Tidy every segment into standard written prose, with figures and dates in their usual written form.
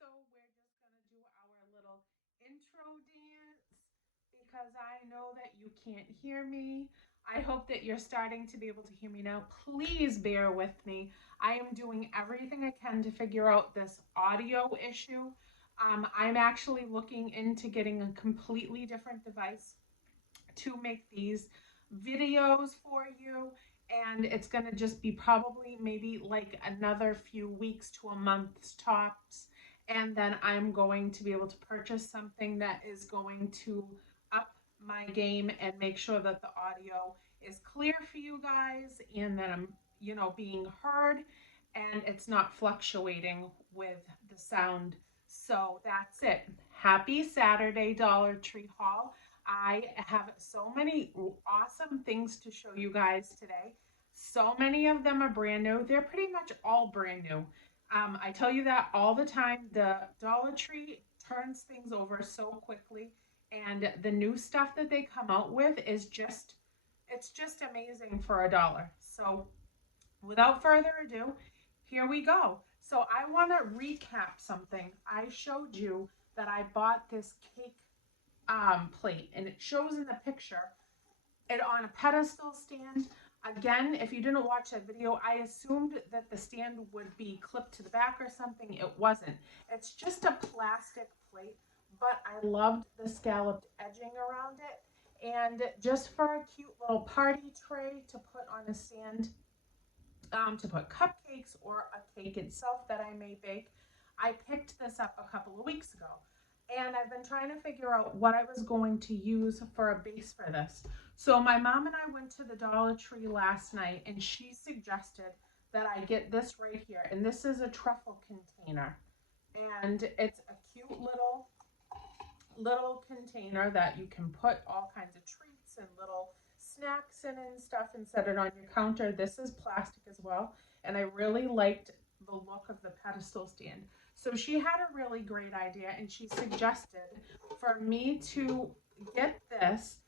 So we're just going to do our little intro dance because I know that you can't hear me. I hope that you're starting to be able to hear me now. Please bear with me. I am doing everything I can to figure out this audio issue. I'm actually looking into getting a completely different device to make these videos for you. And it's going to just be probably maybe like another few weeks to a month's tops. And then I'm going to be able to purchase something that is going to up my game and make sure that the audio is clear for you guys and that I'm, being heard and it's not fluctuating with the sound. So that's it. Happy Saturday, Dollar Tree Haul. I have so many awesome things to show you guys today. So many of them are brand new. They're pretty much all brand new. I tell you that all the time. The Dollar Tree turns things over so quickly, and the new stuff that they come out with is it's just amazing for a dollar. So without further ado, here we go. So I want to recap something. I showed you that I bought this cake plate, and it shows in the picture it on a pedestal stand. Again, if you didn't watch that video, I assumed that the stand would be clipped to the back or something. It wasn't. It's just a plastic plate, but I loved the scalloped edging around it. And just for a cute little party tray to put on a stand, to put cupcakes or a cake itself that I may bake, I picked this up a couple of weeks ago. And I've been trying to figure out what I was going to use for a base for this. So my mom and I went to the Dollar Tree last night and she suggested that I get this right here. And this is a truffle container. And it's a cute little container that you can put all kinds of treats and little snacks in and stuff and set it on your counter. This is plastic as well, and I really liked the look of the pedestal stand. So she had a really great idea, and she suggested for me to get this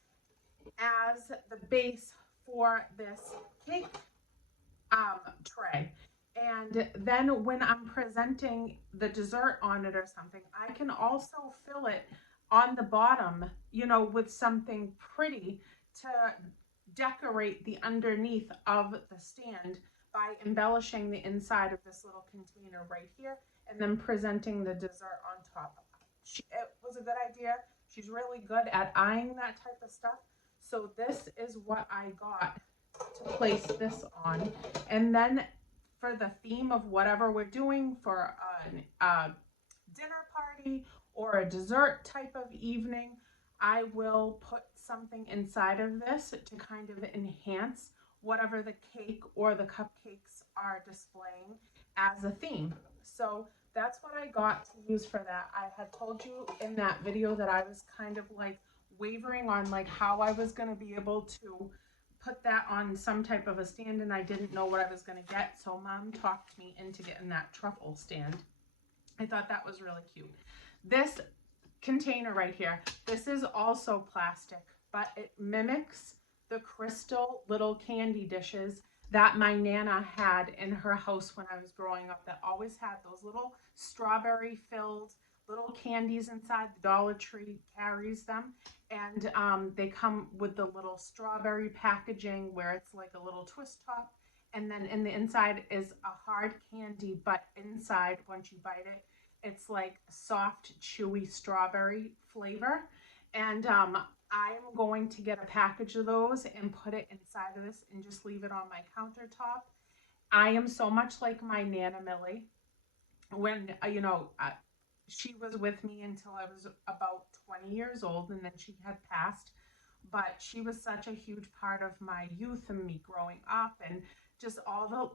as the base for this cake tray. And then when I'm presenting the dessert on it or something, I can also fill it on the bottom, with something pretty to decorate the underneath of the stand by embellishing the inside of this little container right here and then presenting the dessert on top. It was a good idea. She's really good at eyeing that type of stuff. So this is what I got to place this on. And then for the theme of whatever we're doing for a dinner party or a dessert type of evening, I will put something inside of this to kind of enhance whatever the cake or the cupcakes are displaying as a theme. So that's what I got to use for that. I had told you in that video that I was kind of like wavering on like how I was going to be able to put that on some type of a stand, and I didn't know what I was going to get. So mom talked me into getting that truffle stand. I thought that was really cute. This container right here, this is also plastic, but it mimics the crystal little candy dishes that my Nana had in her house when I was growing up, that always had those little strawberry filled little candies inside. The Dollar Tree carries them, and they come with the little strawberry packaging where it's like a little twist top, and then in the inside is a hard candy, but inside, once you bite it, it's like soft, chewy strawberry flavor. And I'm going to get a package of those and put it inside of this and just leave it on my countertop. I am so much like my Nana Millie. When, she was with me until I was about 20 years old, and then she had passed. But she was such a huge part of my youth and me growing up, and just all the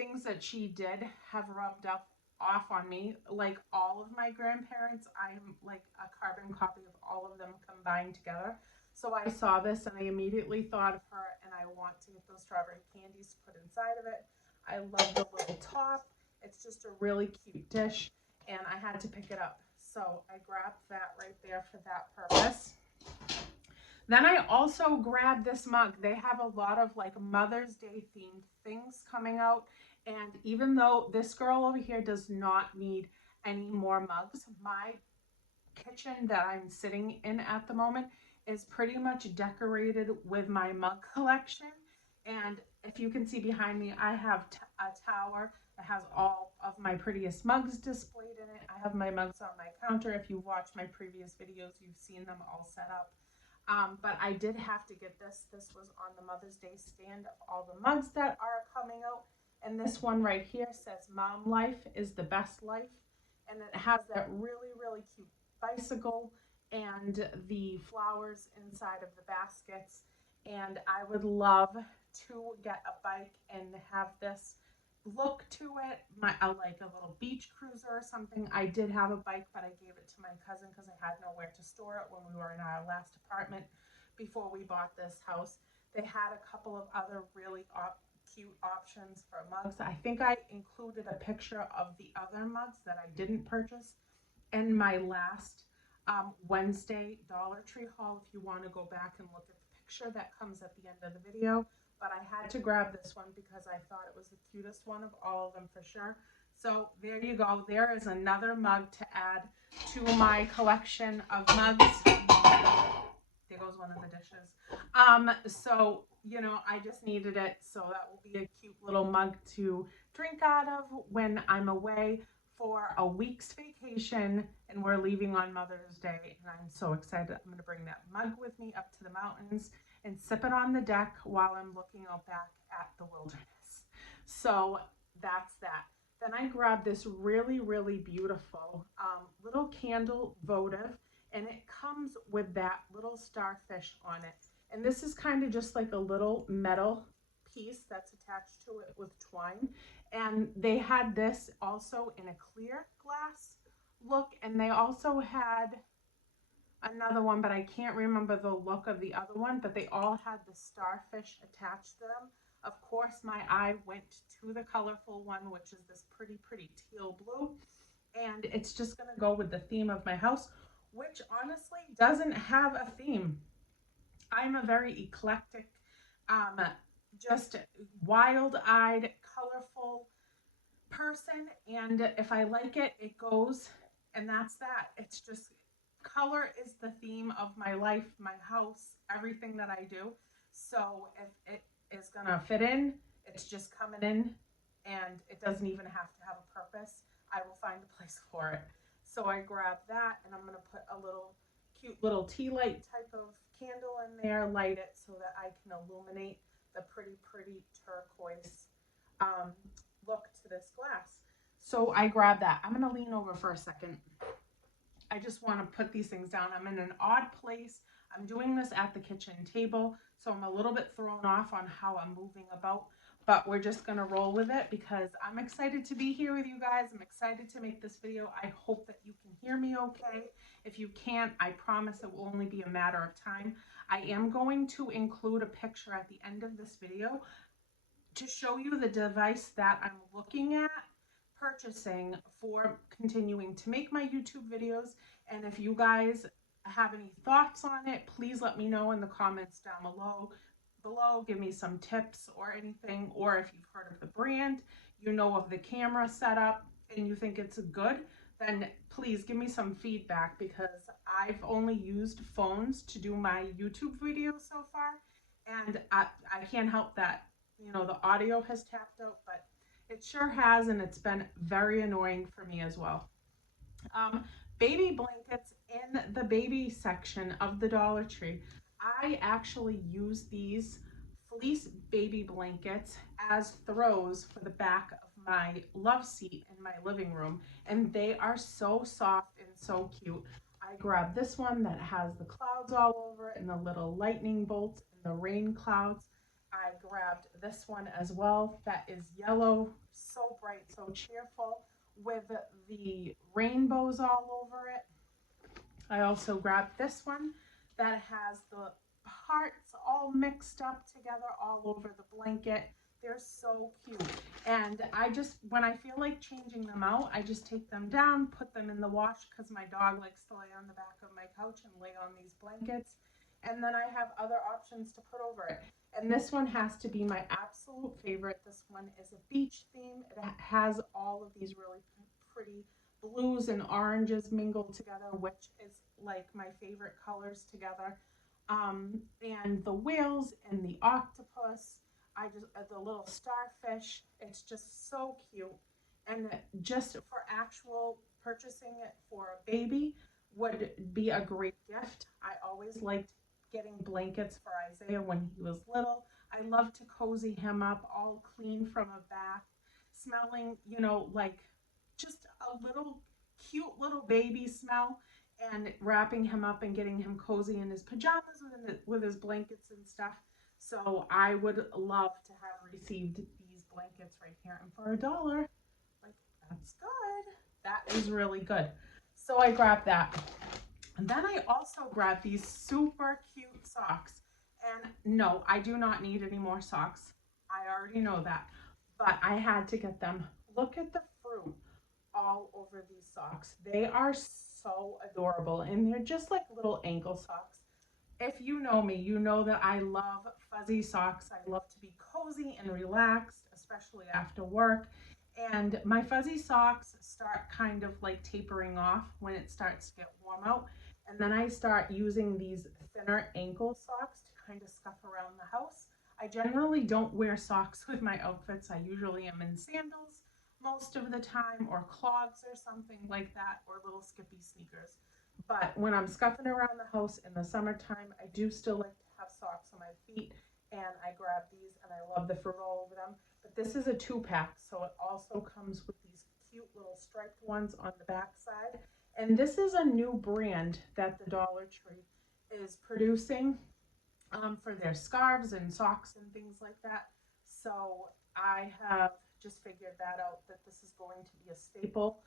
things that she did have rubbed up off on me. Like all of my grandparents, I'm like a carbon copy of all of them combined together. So I saw this and I immediately thought of her, and I want to get those strawberry candies to put inside of it. I love the little top. It's just a really cute dish, and I had to pick it up. So I grabbed that right there for that purpose. Then I also grabbed this mug. They have a lot of like Mother's Day themed things coming out. And even though this girl over here does not need any more mugs. My kitchen that I'm sitting in at the moment is pretty much decorated with my mug collection. And if you can see behind me, I have a tower that has all of my prettiest mugs displayed in it. I have my mugs on my counter. If you've watched my previous videos, you've seen them all set up. But I did have to get this. This was on the Mother's Day stand of all the mugs that are coming out. And this one right here says, Mom life is the best life. And it has that really, really cute bicycle and the flowers inside of the baskets. And I would love to get a bike and have this look to it, like a little beach cruiser or something. I did have a bike, but I gave it to my cousin because I had nowhere to store it when we were in our last apartment before we bought this house. They had a couple of other really cute options for mugs. I think I included a picture of the other mugs that I didn't purchase in my last Wednesday Dollar Tree haul, if you want to go back and look at the picture that comes at the end of the video. But I had to grab this one because I thought it was the cutest one of all of them for sure. So there you go. There is another mug to add to my collection of mugs. There goes one of the dishes. So, you know, I just needed it. So that will be a cute little mug to drink out of when I'm away for a week's vacation and we're leaving on Mother's Day. And I'm so excited. I'm going to bring that mug with me up to the mountains and sip it on the deck while I'm looking out back at the wilderness. So that's that. Then I grabbed this really, really beautiful little candle votive, and it comes with that little starfish on it. And this is kind of just like a little metal piece that's attached to it with twine. And they had this also in a clear glass look, and they also had another one, but I can't remember the look of the other one, but they all had the starfish attached to them. Of course, my eye went to the colorful one, which is this pretty teal blue, and it's just going to go with the theme of my house, which honestly doesn't have a theme. I'm a very eclectic, just wild-eyed, colorful person, and if I like it, it goes, and that's that. It's just color is the theme of my life, my house, everything that I do. So if it is gonna fit in, it's just coming in, and it doesn't even have to have a purpose. I will find a place for it. So I grabbed that, and I'm gonna put a little cute little tea light type of candle in there, light it so that I can illuminate the pretty turquoise look to this glass. So I grabbed that. I'm gonna lean over for a second. I just want to put these things down. I'm in an odd place. I'm doing this at the kitchen table, so I'm a little bit thrown off on how I'm moving about, but we're just going to roll with it because I'm excited to be here with you guys. I'm excited to make this video. I hope that you can hear me okay. If you can't, I promise it will only be a matter of time. I am going to include a picture at the end of this video to show you the device that I'm looking at purchasing for continuing to make my YouTube videos. And if you guys have any thoughts on it, please let me know in the comments down below. Give me some tips or anything, or if you've heard of the brand, you know of the camera setup, and you think it's good, then please give me some feedback, because I've only used phones to do my YouTube videos so far, and I can't help that, you know, the audio has tapped out, but it sure has, and it's been very annoying for me as well. Baby blankets in the baby section of the Dollar Tree. I actually use these fleece baby blankets as throws for the back of my love seat in my living room, and they are so soft and so cute. I grabbed this one that has the clouds all over it and the little lightning bolts and the rain clouds. I grabbed this one as well that is yellow, so bright, so cheerful, with the rainbows all over it. I also grabbed this one that has the hearts all mixed up together all over the blanket. They're so cute. And I just, when I feel like changing them out, I just take them down, put them in the wash, because my dog likes to lay on the back of my couch and lay on these blankets. And then I have other options to put over it. And this one has to be my absolute favorite. This one is a beach theme. It has all of these really pretty blues and oranges mingled together, which is like my favorite colors together. And the whales and the octopus, the little starfish, it's just so cute. And just for actual purchasing it for a baby would be a great gift. I always liked getting blankets for Isaiah when he was little. I love to cozy him up all clean from a bath, smelling, like just a little cute little baby smell, and wrapping him up and getting him cozy in his pajamas with his blankets and stuff. So I would love to have received these blankets right here. And for $1, like, that's good. That is really good. So I grabbed that. And then I also grabbed these super cute socks. And no, I do not need any more socks. I already know that. But I had to get them. Look at the fruit all over these socks. They are so adorable. And they're just like little ankle socks. If you know me, you know that I love fuzzy socks. I love to be cozy and relaxed, especially after work. And my fuzzy socks start kind of like tapering off when it starts to get warm out. And then I start using these thinner ankle socks to kind of scuff around the house. I generally don't wear socks with my outfits. I usually am in sandals most of the time, or clogs or something like that, or little skippy sneakers. But when I'm scuffing around the house in the summertime, I do still like to have socks on my feet, and I grab these and I love the fruit all over them. But this is a 2-pack, so it also comes with these cute little striped ones on the back side. And this is a new brand that the Dollar Tree is producing for their scarves and socks and things like that. So I have just figured that out, that this is going to be a staple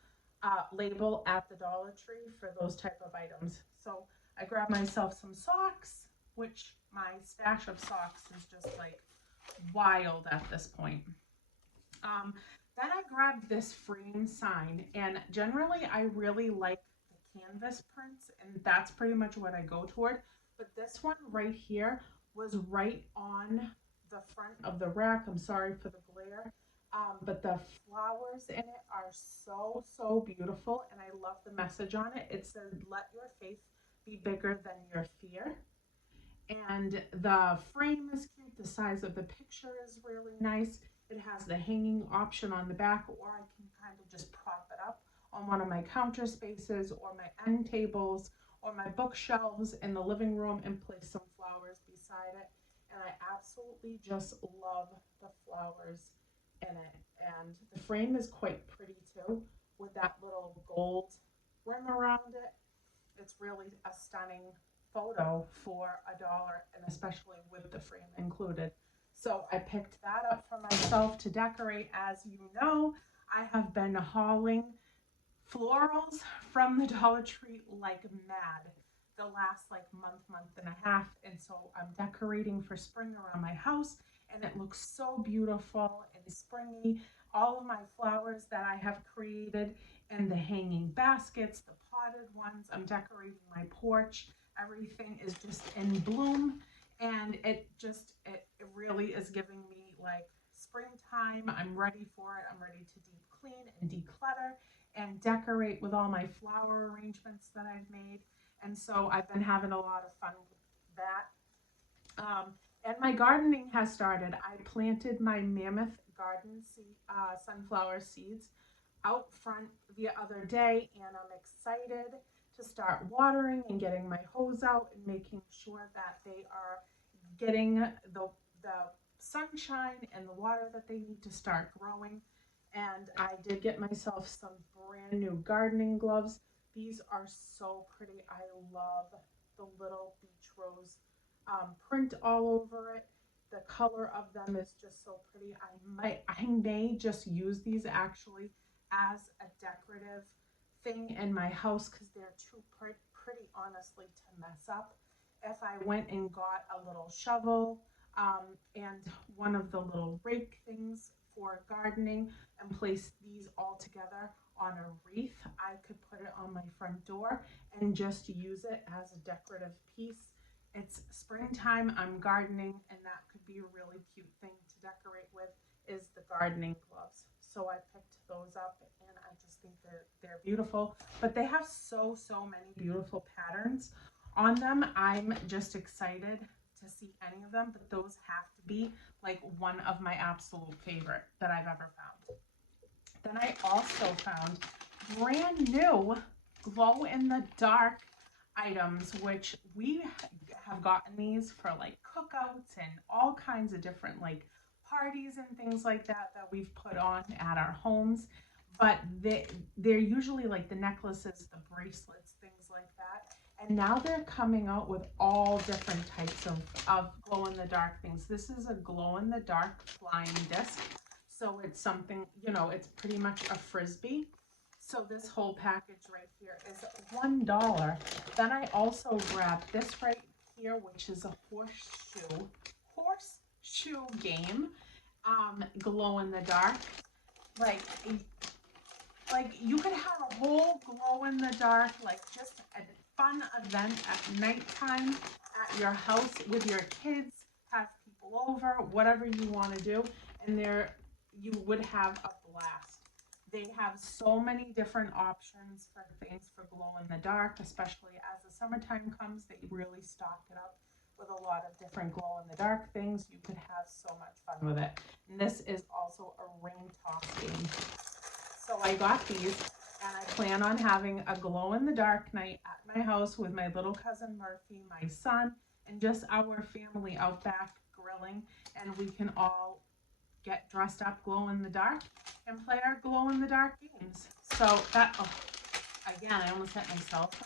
label at the Dollar Tree for those type of items. So I grabbed myself some socks, which my stash of socks is just like wild at this point. Then I grabbed this frame sign, and generally I really like the canvas prints, and that's pretty much what I go toward. But this one right here was right on the front of the rack. I'm sorry for the glare. But the flowers in it are so, so beautiful, and I love the message on it. It says, "Let your faith be bigger than your fear." And the frame is cute. The size of the picture is really nice. It has the hanging option on the back, or I can kind of just prop it up on one of my counter spaces or my end tables or my bookshelves in the living room and place some flowers beside it. And I absolutely just love the flowers in it. And the frame is quite pretty too, with that little gold rim around it. It's really a stunning photo for $1, and especially with the frame included. So I picked that up for myself to decorate. As you know, I have been hauling florals from the Dollar Tree like mad the last like month and a half. And so I'm decorating for spring around my house, and it looks so beautiful and springy. All of my flowers that I have created, and the hanging baskets, the potted ones, I'm decorating my porch. Everything is just in bloom, and it really is giving me like springtime. I'm ready for it. I'm ready to deep clean and declutter and decorate with all my flower arrangements that I've made. And so I've been having a lot of fun with that. And my gardening has started. I planted my mammoth garden sunflower seeds out front the other day, and I'm excited to start watering and getting my hose out and making sure that they are getting the sunshine and the water that they need to start growing. And I did get myself some brand new gardening gloves. These are so pretty. I love the little beach rose print all over it. The color of them is just so pretty. I may just use these actually as a decorative thing in my house, because they're too pretty honestly to mess up. If I went and got a little shovel and one of the little rake things for gardening and placed these all together on a wreath, I could put it on my front door and just use it as a decorative piece. It's springtime, I'm gardening, and that could be a really cute thing to decorate with, is the gardening gloves. So I picked those up, and I just think they're beautiful. But they have so many beautiful patterns on them. I'm just excited to see any of them, but those have to be like one of my absolute favorite that I've ever found. Then I also found brand new glow in the dark items, which we have gotten these for like cookouts and all kinds of different like parties and things like that we've put on at our homes. But they're usually like the necklaces, the bracelets, things like that. And now they're coming out with all different types of glow in the dark things. This is a glow in the dark flying disc. So it's something, you know, it's pretty much a frisbee. So this whole package right here is $1. Then I also grabbed this right here, which is a horseshoe game, glow in the dark. Like you could have a whole glow in the dark, like just a fun event at nighttime at your house with your kids, have people over, whatever you want to do, and you would have a blast. They have so many different options for things for glow in the dark, especially as the summertime comes. They really stock it up with a lot of different glow in the dark things. You could have so much fun with it. And this is also a ring toss game. So I got these, and I plan on having a glow in the dark night at my house with my little cousin Murphy, my son, and just our family out back grilling, and we can all get dressed up glow in the dark and play our glow in the dark games. So that, again, I almost hit myself.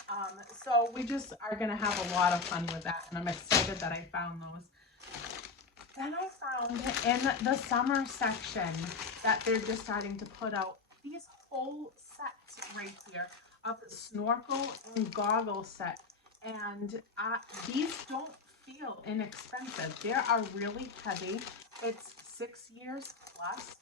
So we just are gonna have a lot of fun with that, and I'm excited that I found those. Then I found in the summer section that they're just starting to put out these whole sets right here of Snorkel and Goggle Set, and these don't feel inexpensive. They are really heavy. It's 6 years plus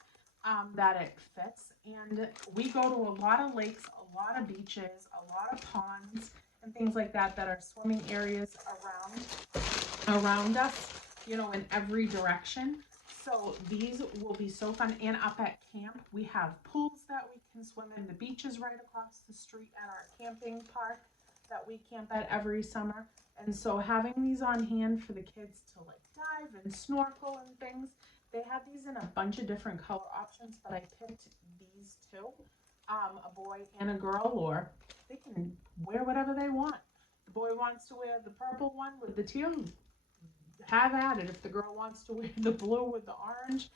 that it fits, and we go to a lot of lakes, a lot of beaches, a lot of ponds and things like that are swimming areas around us, you know, in every direction. So these will be so fun. And up at camp, we have pools that we can swim in. The beach is right across the street at our camping park that we camp at every summer. And so having these on hand for the kids to like dive and snorkel and things. They have these in a bunch of different color options, but I picked these two, a boy and a girl, or they can wear whatever they want. The boy wants to wear the purple one with the teal, have at it. If the girl wants to wear the blue with the orange,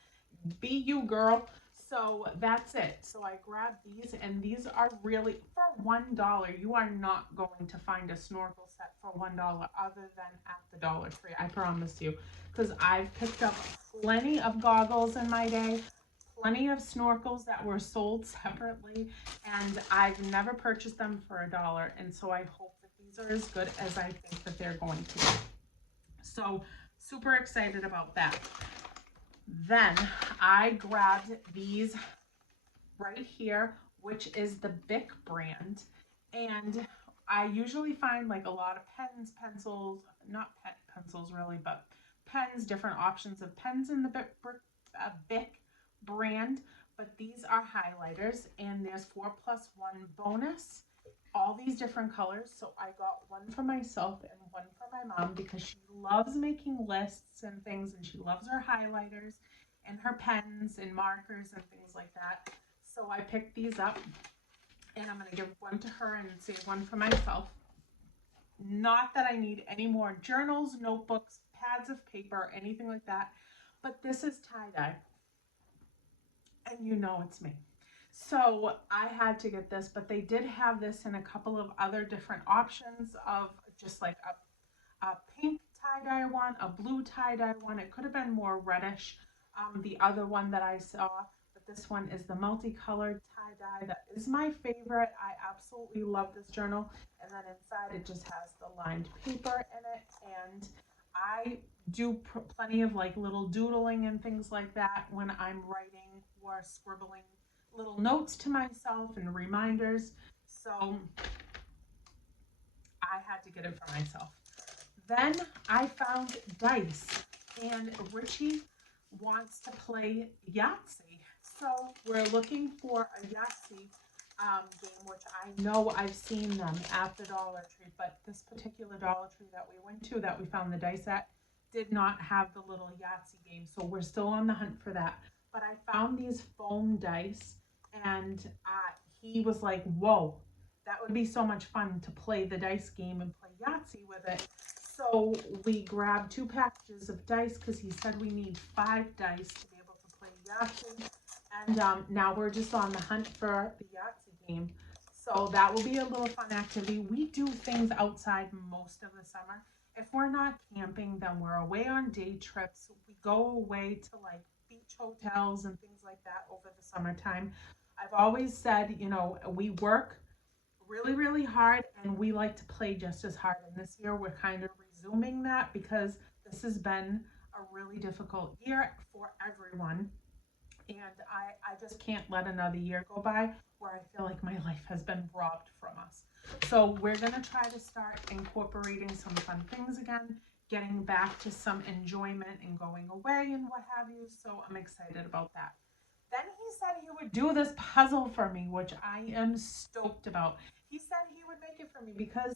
be you, girl. So that's it. So I grabbed these, and these are really, for $1, you are not going to find a snorkel set for $1 other than at the Dollar Tree, I promise you. Because I've picked up plenty of goggles in my day, plenty of snorkels that were sold separately, and I've never purchased them for $1. And so I hope that these are as good as I think that they're going to be. So super excited about that. Then I grabbed these right here, which is the Bic brand. And I usually find like a lot of pens, pencils, not pencils really, but pens, different options of pens in the Bic brand. But these are highlighters, and there's 4+1 bonus. All these different colors. So I got one for myself and one for my mom because she loves making lists and things, and she loves her highlighters and her pens and markers and things like that. So I picked these up, and I'm going to give one to her and save one for myself. Not that I need any more journals, notebooks, pads of paper, anything like that, but this is tie-dye, and you know it's me. So I had to get this, but they did have this in a couple of other different options of just like a pink tie-dye one, a blue tie-dye one. It could have been more reddish, the other one that I saw, but this one is the multicolored tie-dye. That is my favorite. I absolutely love this journal. And then inside it just has the lined paper in it, and I do plenty of like little doodling and things like that when I'm writing or scribbling little notes to myself and reminders. So I had to get it for myself. Then I found dice, and Richie wants to play Yahtzee. So we're looking for a Yahtzee game, which I know I've seen them at the Dollar Tree, but this particular Dollar Tree that we went to, that we found the dice at, did not have the little Yahtzee game. So we're still on the hunt for that. But I found these foam dice, and he was like, whoa, that would be so much fun to play the dice game and play Yahtzee with it. So we grabbed 2 packages of dice because he said we need 5 dice to be able to play Yahtzee. And now we're just on the hunt for the Yahtzee game. So that will be a little fun activity. We do things outside most of the summer. If we're not camping, then we're away on day trips. We go away to like beach hotels and things like that over the summertime. I've always said, you know, we work really, really hard and we like to play just as hard. And this year we're kind of resuming that because this has been a really difficult year for everyone. And I just can't let another year go by where I feel like my life has been robbed from us. So we're going to try to start incorporating some fun things again, getting back to some enjoyment and going away and what have you. So I'm excited about that. Then he said he would do this puzzle for me, which I am stoked about. He said he would make it for me because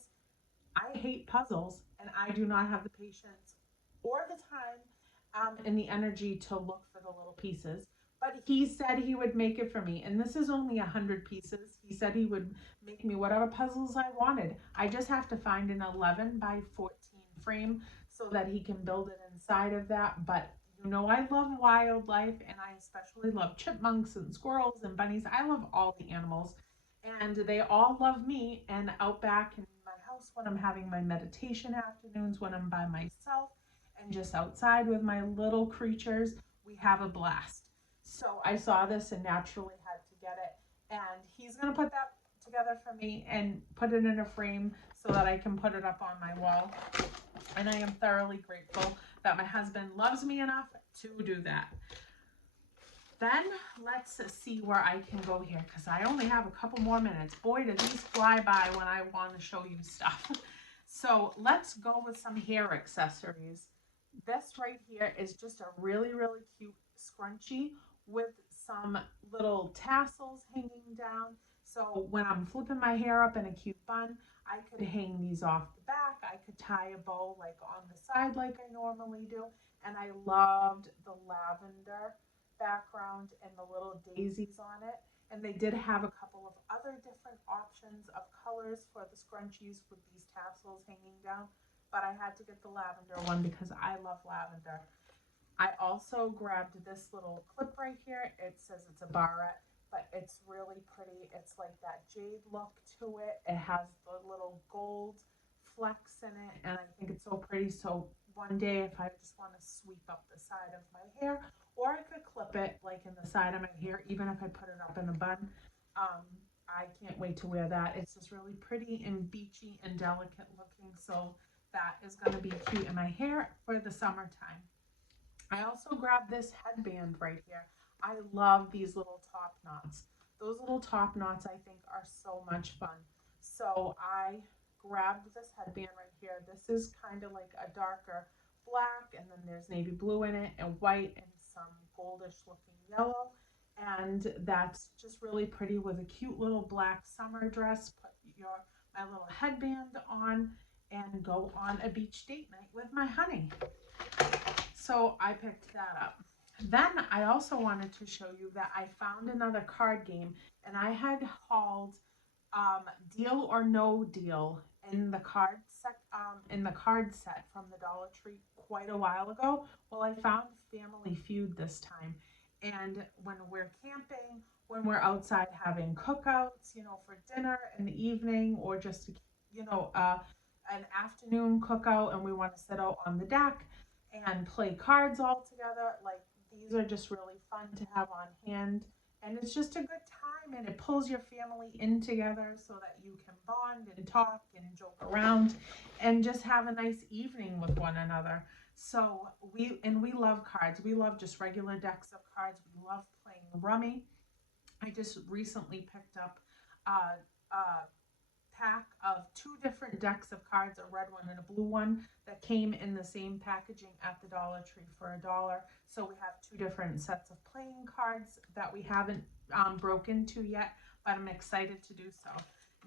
I hate puzzles and I do not have the patience or the time and the energy to look for the little pieces. But he said he would make it for me. And this is only 100 pieces. He said he would make me whatever puzzles I wanted. I just have to find an 11 by 14 frame so that he can build it inside of that. But you know, I love wildlife and I especially love chipmunks and squirrels and bunnies. I love all the animals and they all love me. And out back in my house when I'm having my meditation afternoons, when I'm by myself and just outside with my little creatures, we have a blast. So I saw this and naturally had to get it. And he's going to put that together for me and put it in a frame so that I can put it up on my wall. And I am thoroughly grateful that my husband loves me enough to do that. Then let's see where I can go here because I only have a couple more minutes. Boy, do these fly by when I want to show you stuff. So let's go with some hair accessories. This right here is just a really, really cute scrunchie with some little tassels hanging down. So when I'm flipping my hair up in a cute bun, I could hang these off the back. I could tie a bow like on the side like I normally do. And I loved the lavender background and the little daisies on it. And they did have a couple of other different options of colors for the scrunchies with these tassels hanging down. But I had to get the lavender one because I love lavender. I also grabbed this little clip right here. It says it's a barrette, but it's really pretty. It's like that jade look to it. It has the little gold flecks in it, and I think it's so pretty. So one day if I just want to sweep up the side of my hair, or I could clip it like in the side of my hair, even if I put it up in a bun. I can't wait to wear that. It's just really pretty and beachy and delicate looking. So that is going to be cute in my hair for the summertime. I also grabbed this headband right here. I love these little top knots. Those little top knots I think are so much fun. So I grabbed this headband right here. This is kind of like a darker black, and then there's navy blue in it and white and some goldish looking yellow. And that's just really pretty with a cute little black summer dress. Put my little headband on and go on a beach date night with my honey. So I picked that up. Then I also wanted to show you that I found another card game, and I had hauled Deal or No Deal in the card set from the Dollar Tree quite a while ago. Well, I found Family Feud this time, and when we're camping, when we're outside having cookouts, you know, for dinner in the evening, or just an afternoon cookout, and we want to sit out on the deck and play cards all together. Like, these are just really fun to have on hand, and it's just a good time, and it pulls your family in together so that you can bond and talk and joke around and just have a nice evening with one another. So we love cards. We love just regular decks of cards. We love playing rummy. I just recently picked up pack of 2 different decks of cards, a red one and a blue one, that came in the same packaging at the Dollar Tree for $1. So we have 2 different sets of playing cards that we haven't broken into yet, but I'm excited to do so.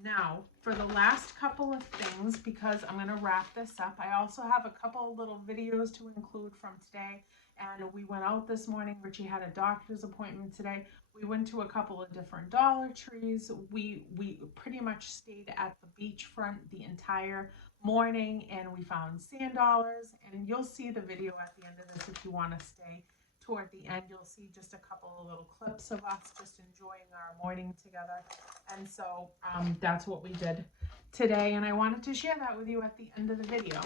Now, for the last couple of things, because I'm going to wrap this up, I also have a couple of little videos to include from today. And we went out this morning. Richie had a doctor's appointment today. We went to a couple of different Dollar Trees. We pretty much stayed at the beachfront the entire morning, and we found sand dollars. And you'll see the video at the end of this if you want to stay toward the end. You'll see just a couple of little clips of us just enjoying our morning together. And so that's what we did today, and I wanted to share that with you at the end of the video.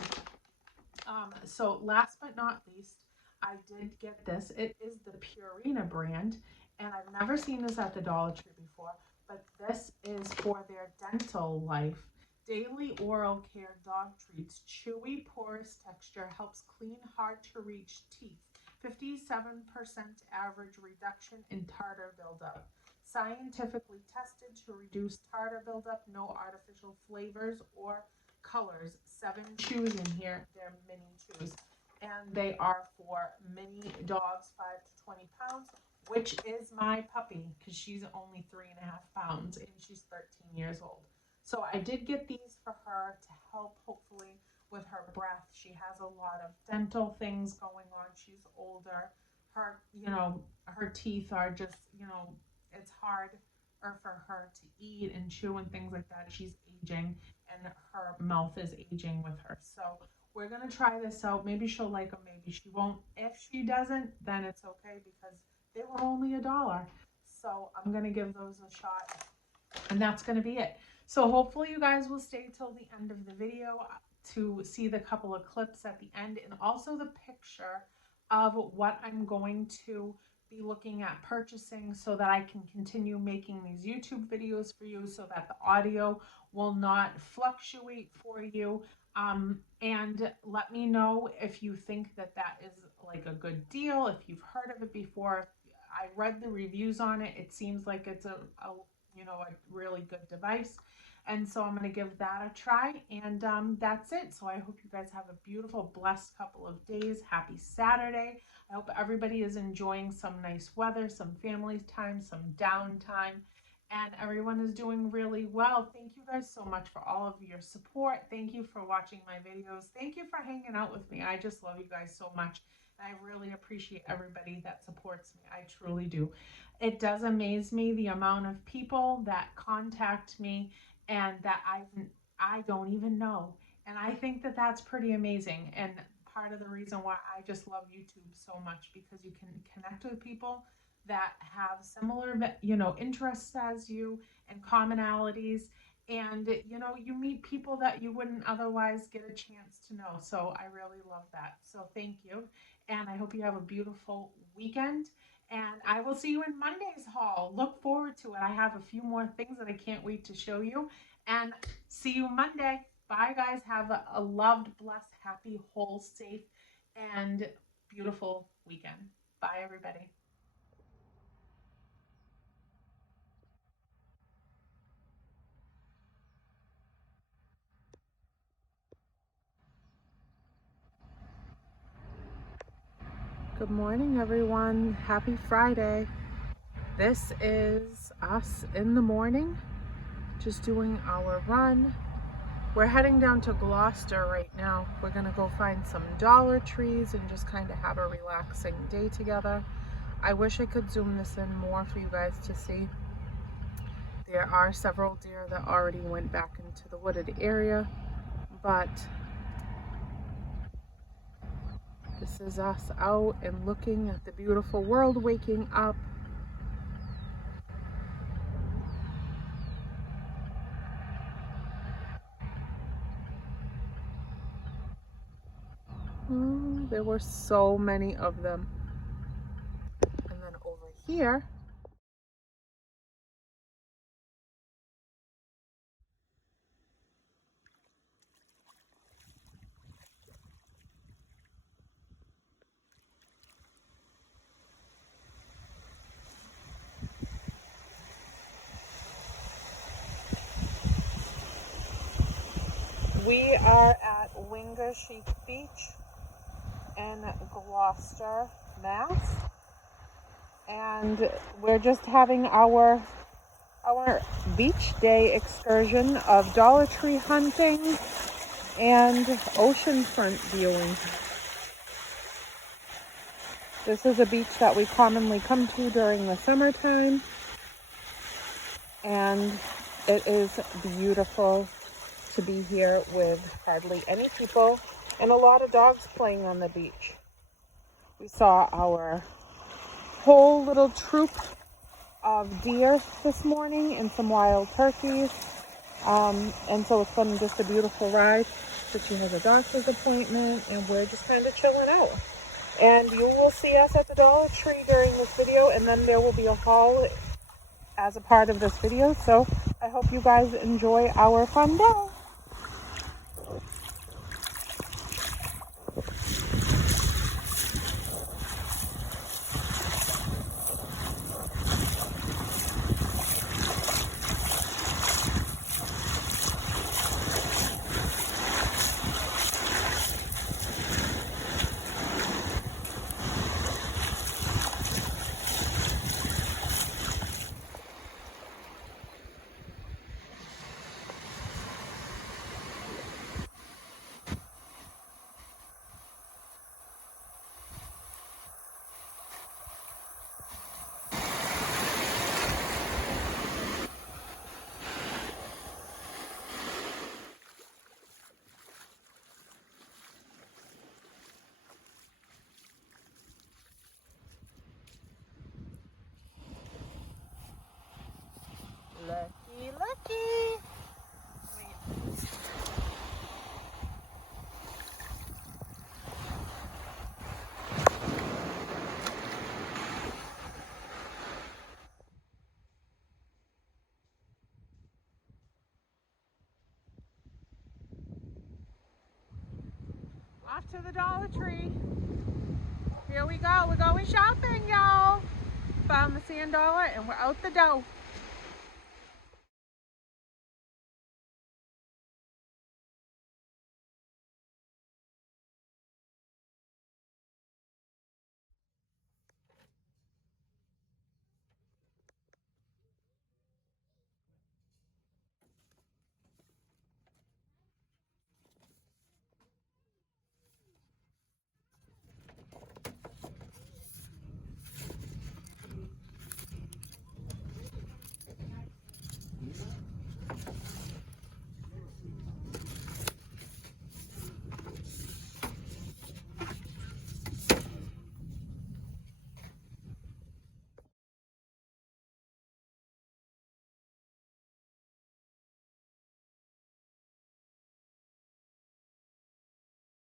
So last but not least, I did get this. It is the Purina brand, and I've never seen this at the Dollar Tree before, but this is for their Dental Life Daily Oral Care Dog Treats. Chewy, porous texture helps clean hard-to-reach teeth. 57% average reduction in tartar buildup. Scientifically tested to reduce tartar buildup. No artificial flavors or colors. 7 chews in here. They're mini chews. And they are for mini dogs, 5 to 20 pounds, which is my puppy, because she's only 3.5 pounds and she's 13 years old. So I did get these for her to help, hopefully, with her breath. She has a lot of dental things going on. She's older. Her, her teeth are just, it's hard for her to eat and chew and things like that. She's aging, and her mouth is aging with her. So we're going to try this out. Maybe she'll like them, maybe she won't. If she doesn't, then it's okay, because they were only $1. So I'm going to give those a shot, and that's going to be it. So hopefully you guys will stay till the end of the video to see the couple of clips at the end, and also the picture of what I'm going to be looking at purchasing, so that I can continue making these YouTube videos for you, so that the audio will not fluctuate for you. And let me know if you think that is like a good deal, if you've heard of it before. I read the reviews on it. It seems like it's a really good device. And so I'm going to give that a try, and that's it. So I hope you guys have a beautiful, blessed couple of days. Happy Saturday. I hope everybody is enjoying some nice weather, some family time, some downtime, and everyone is doing really well. Thank you guys so much for all of your support. Thank you for watching my videos. Thank you for hanging out with me. I just love you guys so much. I really appreciate everybody that supports me. I truly do. It does amaze me the amount of people that contact me and that I don't even know. And I think that that's pretty amazing. And part of the reason why I just love YouTube so much, because you can connect with people that have similar, interests as you and commonalities. And, you meet people that you wouldn't otherwise get a chance to know. So I really love that. So thank you. And I hope you have a beautiful weekend. And I will see you in Monday's haul. Look forward to it. I have a few more things that I can't wait to show you. And see you Monday. Bye, guys. Have a loved, blessed, happy, whole, safe, and beautiful weekend. Bye, everybody. Good morning, everyone. Happy Friday. This is us in the morning, just doing our run. We're heading down to Gloucester right now. We're gonna go find some Dollar Trees and just kind of have a relaxing day together. I wish I could zoom this in more for you guys to see. There are several deer that already went back into the wooded area, but this is us out and looking at the beautiful world waking up. There were so many of them. And then over here, Sheep Beach in Gloucester, Mass. And we're just having our beach day excursion of Dollar Tree hunting and oceanfront viewing. This is a beach that we commonly come to during the summertime, and it is beautiful to be here with hardly any people and a lot of dogs playing on the beach. We saw our whole little troop of deer this morning and some wild turkeys, and so it's been just a beautiful ride. So she has a doctor's appointment and we're just kind of chilling out. And you will see us at the Dollar Tree during this video, and then there will be a haul as a part of this video. So I hope you guys enjoy our fun day. Lucky, lucky. Off to the Dollar Tree. Here we go. We're going shopping, y'all. Found the $100 and we're out the door.